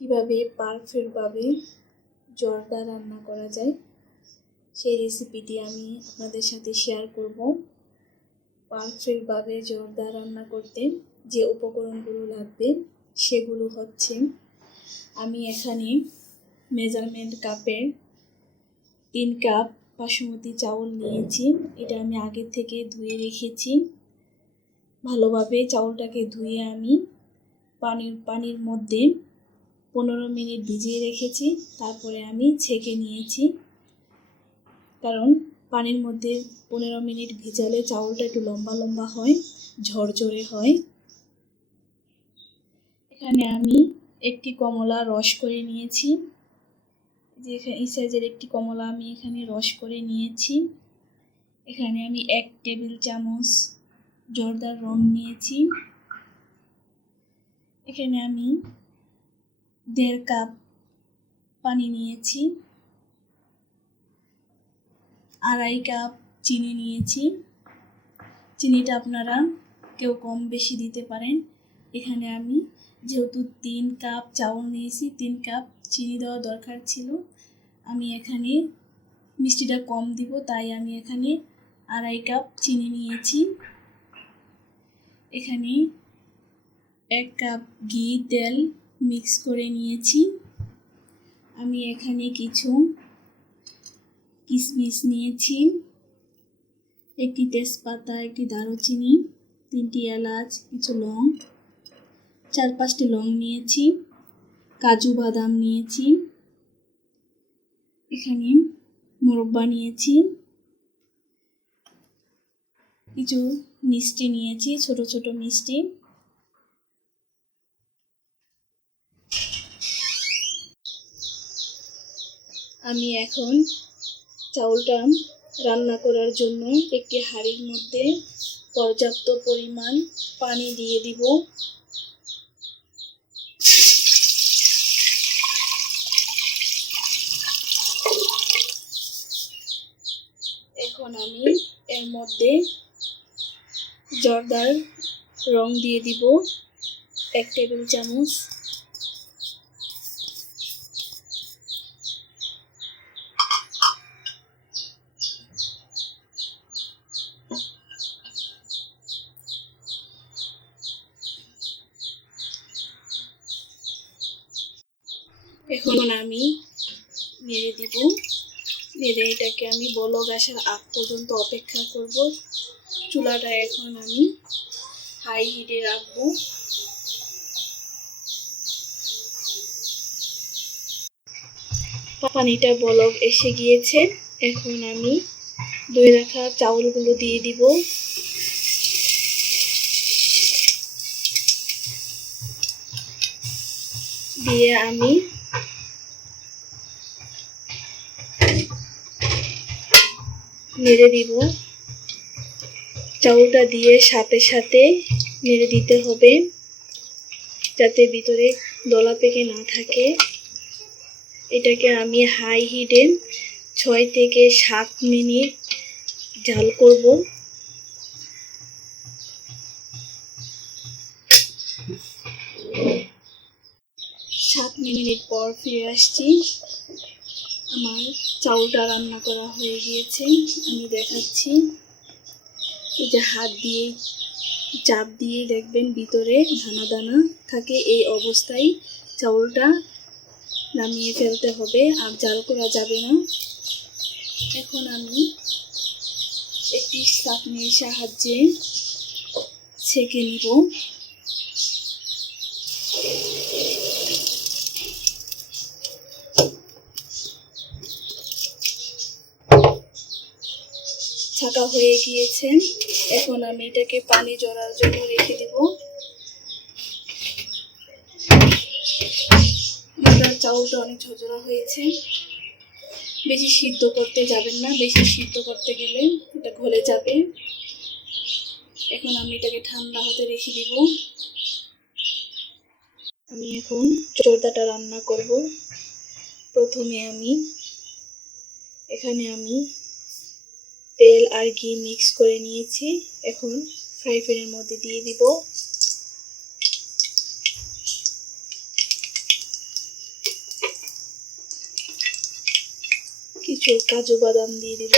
কিভাবে পারফেক্টভাবে জর্দা রান্না করা যায় সেই রেসিপিটি আমি আপনাদের সাথে শেয়ার করব। পারফেক্টভাবে জর্দা রান্না করতে যে উপকরণগুলো লাগবে সেগুলো হচ্ছে, আমি এখানে মেজারমেন্ট কাপের 3 কাপ বাসমতি চাউল নিয়েছি। এটা আমি আগে থেকে ধুয়ে রেখেছি। ভালোভাবে চাউলটাকে ধুয়ে আমি পানির মধ্যে 15 মিনিট ভিজিয়ে রেখেছি। তারপরে আমি ছেঁকে নিয়েছি, কারণ পানির মধ্যে 15 মিনিট ভিজালে চাউলটা একটু লম্বা লম্বা হয়, ঝরঝরে হয়। এখানে আমি একটি কমলা রস করে নিয়েছি। যে এই সাইজের একটি কমলা আমি এখানে রস করে নিয়েছি। এখানে আমি 1 টেবিল চামচ জর্দার রং নিয়েছি। এখানে আমি 1.5 কাপ পানি নিয়েছি। 2.5 কাপ চিনি নিয়েছি। চিনিটা আপনারা কেউ কম বেশি দিতে পারেন। এখানে আমি যেহেতু 3 কাপ চাউল নিয়েছি, 3 কাপ চিনি দেওয়া দরকার ছিল। আমি এখানে মিষ্টিটা কম দিব, তাই আমি এখানে 2.5 কাপ চিনি নিয়েছি। এখানে 1 কাপ ঘি তেল মিক্স করে নিয়েছি। আমি এখানে কিছু কিশমিশ নিয়েছি, একটি তেজপাতা, একটি দারুচিনি, 3টি এলাচ, কিছু লং, 4-5টি লং নিয়েছি, কাজু বাদাম নিয়েছি, এখানে মোরব্বা নিয়েছি, কিছু মিষ্টি নিয়েছি, ছোট ছোট মিষ্টি। আমি এখন চাউলটা রান্না করার জন্য একটি হাঁড়ির মধ্যে পর্যাপ্ত পরিমাণ পানি দিয়ে দিব। এখন আমি এর মধ্যে জর্দার রং দিয়ে দিব 1 টেবিল চামচ। এখন আমি নেড়ে দিব। নেড়ে এটাকে আমি বলক আসার আগ পর্যন্ত অপেক্ষা করব। চুলাটা এখন আমি হাই হিটে রাখবো। পানিটা বলক এসে গিয়েছে। এখন আমি ধুয়ে রাখা চাউলগুলো দিয়ে দিব। দিয়ে আমি নেড়ে দিব। চাউলটা দিয়ে সাথে সাথে নেড়ে দিতে হবে, যাতে ভিতরে দলা পেকে না থাকে। এটাকে আমি হাই হিটে 6 থেকে 7 মিনিট জাল করব। 7 মিনিট পর ফিরে আসছি। আমার চাউলটা রান্না করা হয়ে গিয়েছে, আমি দেখাচ্ছি। এই যে হাত দিয়ে চাপ দিয়ে দেখবেন ভিতরে দানা দানা থাকে, এই অবস্থায় চাউলটা নামিয়ে ফেলতে হবে, আর জাল করা যাবে না। এখন আমি একটি ছাঁকনির সাহায্যে ছেঁকে নিব। ছাঁকা হয়ে গিয়েছে। এখন আমি এটাকে পানি ঝরার জন্য রেখে দিব। চাউলটা অনেক ঝরঝরা হয়েছে। বেশি সিদ্ধ করতে যাবেন না, বেশি সিদ্ধ করতে গেলে এটা গলে যাবে। এখন আমি এটাকে ঠান্ডা হতে রেখে দিব। আমি এখন জর্দাটা রান্না করব। প্রথমে এখানে আমি তেল আর ঘি মিক্স করে নিয়েছি। এখন ফ্রাই প্যানের মধ্যে দিয়ে দিব। কিছু কাজু বাদাম দিয়ে দিব,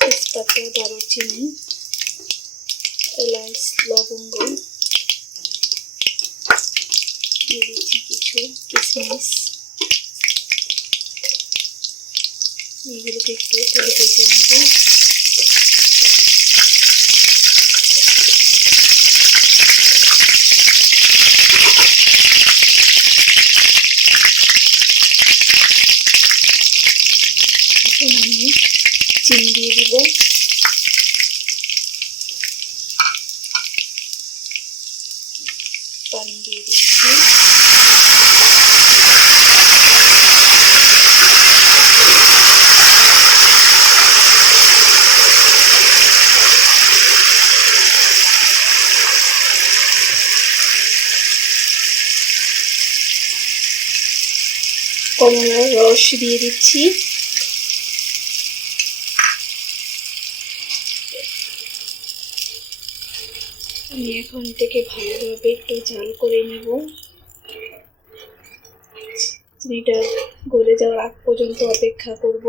তেজপাতা, দারুচিনি, এলাচ, লবঙ্গ দিয়ে দিচ্ছি, কিছু কিশমিশ। এগুলোকে একটু তেলে ভেজে নেব। এখন আমি চিনি দিয়ে দিব, পানি দিয়ে দিচ্ছি। কমলার রস দিয়ে দিচ্ছি। আমি এখন থেকে ভালোভাবে একটু ঝাল করে নিব। চিনিটা গলে যাওয়ার আগ পর্যন্ত অপেক্ষা করব।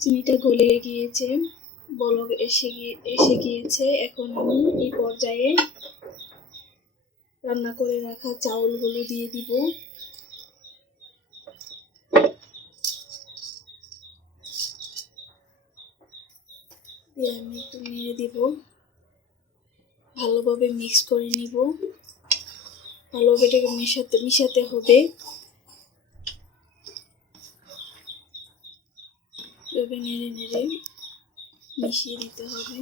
চিনিটা গলে গিয়েছে, বলক এসে গিয়েছে। এখন আমি এই পর্যায়ে রান্না করে রাখা চাউলগুলো দিয়ে দিব। দিয়ে আমি একটু নেড়ে দিব, ভালোভাবে মিক্স করে নিব। ভালোভাবে এটাকে মিশাতে হবে। এভাবে নেড়ে নেড়ে মিশিয়ে দিতে হবে।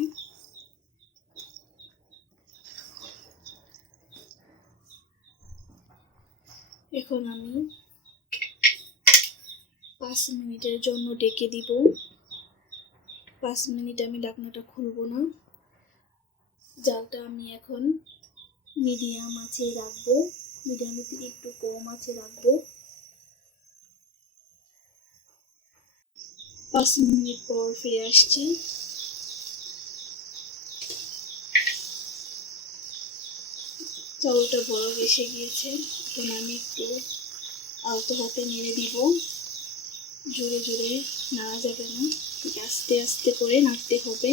এখন আমি 5 মিনিটের জন্য ঢেকে দিব। 5 মিনিট আমি ঢাকনাটা খুলবো না। জালটা আমি এখন মিডিয়াম আঁচে রাখবো, মিডিয়ামের থেকে একটু কম আঁচে রাখবো। 5 মিনিট পর ফিরে আসছি। চাউলটা বড় এসে গিয়েছে। এখন আমি একটু আলতো হাতে নেড়ে দিব। জোরে জোরে নাড়া যাবে না, আস্তে আস্তে করে নাড়তে হবে।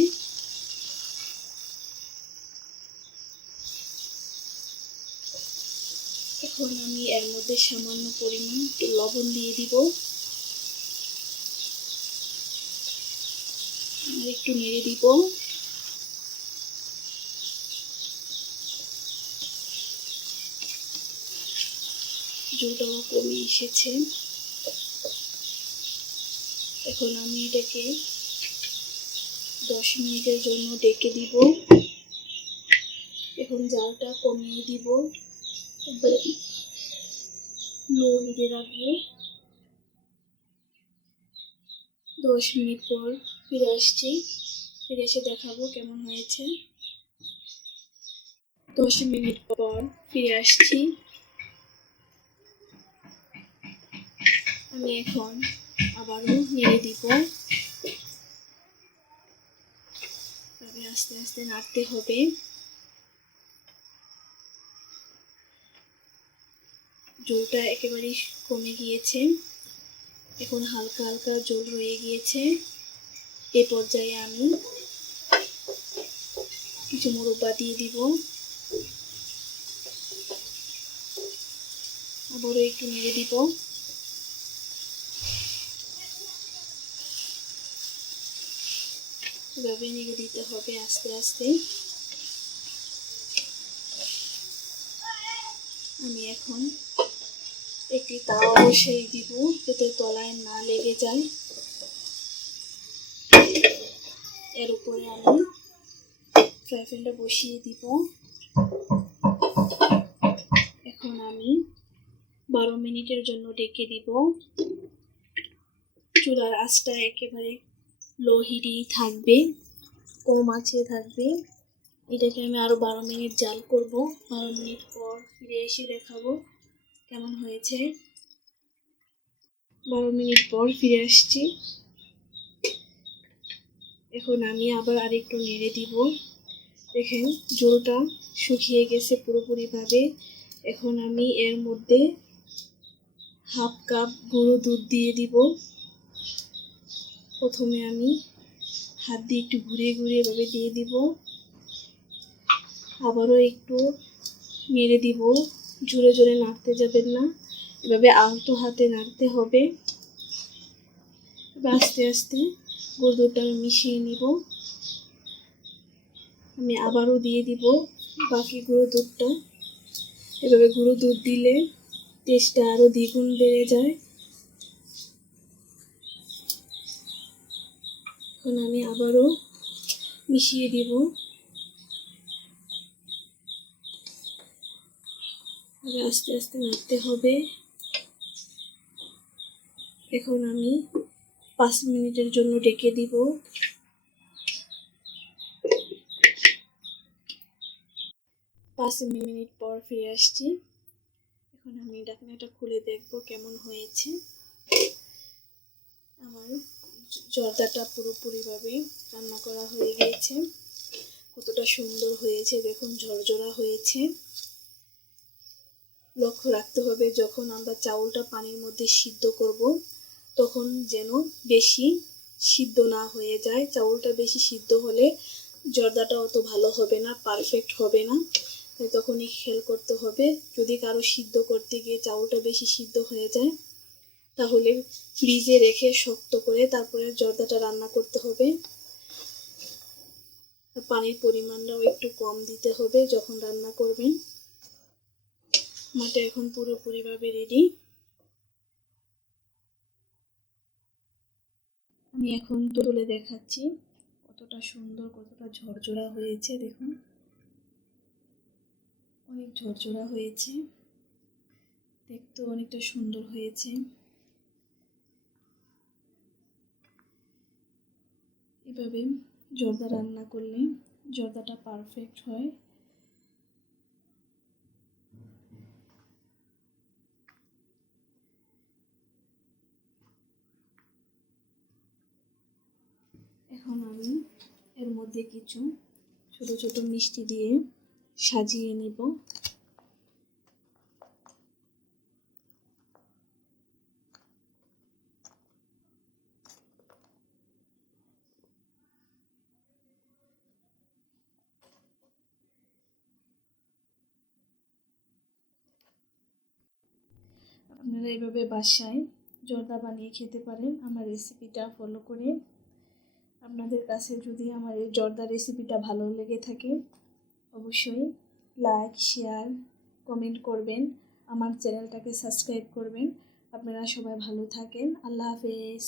এখন আমি এর মধ্যে সামান্য পরিমাণ একটু লবণ দিয়ে দিব, আর একটু নেড়ে দিব। জলটাও কমে এসেছে। এখন আমি এটাকে 10 মিনিটের জন্য ঢেকে দিব। এখন জালটা কমিয়ে দিব, লো হিটে রাখবো। 10 মিনিট পর ফিরে আসছি। ফিরে এসে দেখাবো কেমন হয়েছে। 10 মিনিট পর ফিরে আসছি। আমি এখন আবারও নেড়ে দিব। তবে আস্তে আস্তে নাড়তে হবে। জলটা একেবারেই কমে গিয়েছে। এখন হালকা হালকা জল রয়ে গিয়েছে। এ পর্যায়ে আমি কিছু মোরব্বা দিয়ে দিব। আবারও একটু নেড়ে দিব। এভাবে নেড়ে দিতে হবে আস্তে আস্তে। আমি এখন একটি তাওয়া বসিয়ে দিব, যাতে তলায় না লেগে যায়। এর উপরে আমি ফ্রাই প্যানটা বসিয়ে দিব। এখন আমি 12 মিনিটের জন্য ঢেকে দিব। চুলার আঁচটা একেবারে লো হিটেই থাকবে, কম আঁচে থাকবে। এটাকে আমি আরো 12 মিনিট জাল করব। 12 মিনিট পর ফিরে এসে দেখাবো কেমন হয়েছে। 12 মিনিট পর ফিরে আসছি। এখন আমি আবার আরেকটু নেড়ে দিব। দেখেন ঝোলটা শুকিয়ে গেছে পুরোপুরিভাবে। এখন আমি এর মধ্যে হাফ কাপ গুঁড়ো দুধ দিয়ে দিব। প্রথমে আমি হাত দিয়ে একটু ঘুরিয়ে ঘুরিয়ে এভাবে দিয়ে দিব, আবারও একটু নেড়ে দিব। জোরে জোরে নাড়তে যাবেন না, এভাবে আলতো হাতে নাড়তে হবে। আস্তে আস্তে গুঁড়ো দুধটা আমি মিশিয়ে নিব। আমি আবারও দিয়ে দিব বাকি গুঁড়ো দুধটা। এভাবে গুঁড়ো দুধ দিলে টেস্টটা আরও দ্বিগুণ বেড়ে যায়। এখন আমি আবারও মিশিয়ে দিব। আস্তে আস্তে নাড়তে হবে। এখন আমি 5 মিনিটের জন্য ঢেকে দিব। 5 মিনিট পর ফিরে আসছি। এখন আমি ঢাকনাটা খুলে দেখব কেমন হয়েছে। আমার জর্দাটা পুরোপুরিভাবে রান্না করা হয়ে গিয়েছে। কতটা সুন্দর হয়েছে দেখুন, ঝরঝরা হয়েছে। লক্ষ্য রাখতে হবে যখন আমরা চাউলটা পানির মধ্যে সিদ্ধ করব তখন যেন বেশি সিদ্ধ না হয়ে যায়। চাউলটা বেশি সিদ্ধ হলে জর্দাটা অত ভালো হবে না, পারফেক্ট হবে না। তাই তখনই খেয়াল করতে হবে। যদি কারো সিদ্ধ করতে গিয়ে চাউলটা বেশি সিদ্ধ হয়ে যায় তাহলে ফ্রিজে রেখে শক্ত করে তারপরে জর্দাটা রান্না করতে হবে। পানির পরিমাণটাও একটু কম দিতে হবে যখন রান্না করবেন। আমারটা এখন পুরোপুরিভাবে রেডি। আমি এখন তুলে দেখাচ্ছি কতটা সুন্দর, কতটা ঝরঝরা হয়েছে। দেখুন অনেক ঝরঝরা হয়েছে, দেখতেও অনেকটা সুন্দর হয়েছে। এভাবে জর্দা রান্না করলে জর্দাটা পারফেক্ট হয়। এখন আমি এর মধ্যে কিছু ছোট ছোট মিষ্টি দিয়ে সাজিয়ে নিব। আপনারা এভাবে বাসায় জর্দা বানিয়ে খেতে পারেন আমার রেসিপিটা ফলো করে। আপনাদের কাছে যদি আমার এই জর্দা রেসিপিটা ভালো লেগে থাকে অবশ্যই লাইক, শেয়ার, কমেন্ট করবেন। আমার চ্যানেলটাকে সাবস্ক্রাইব করবেন। আপনারা সবাই ভালো থাকেন। আল্লাহ হাফেজ।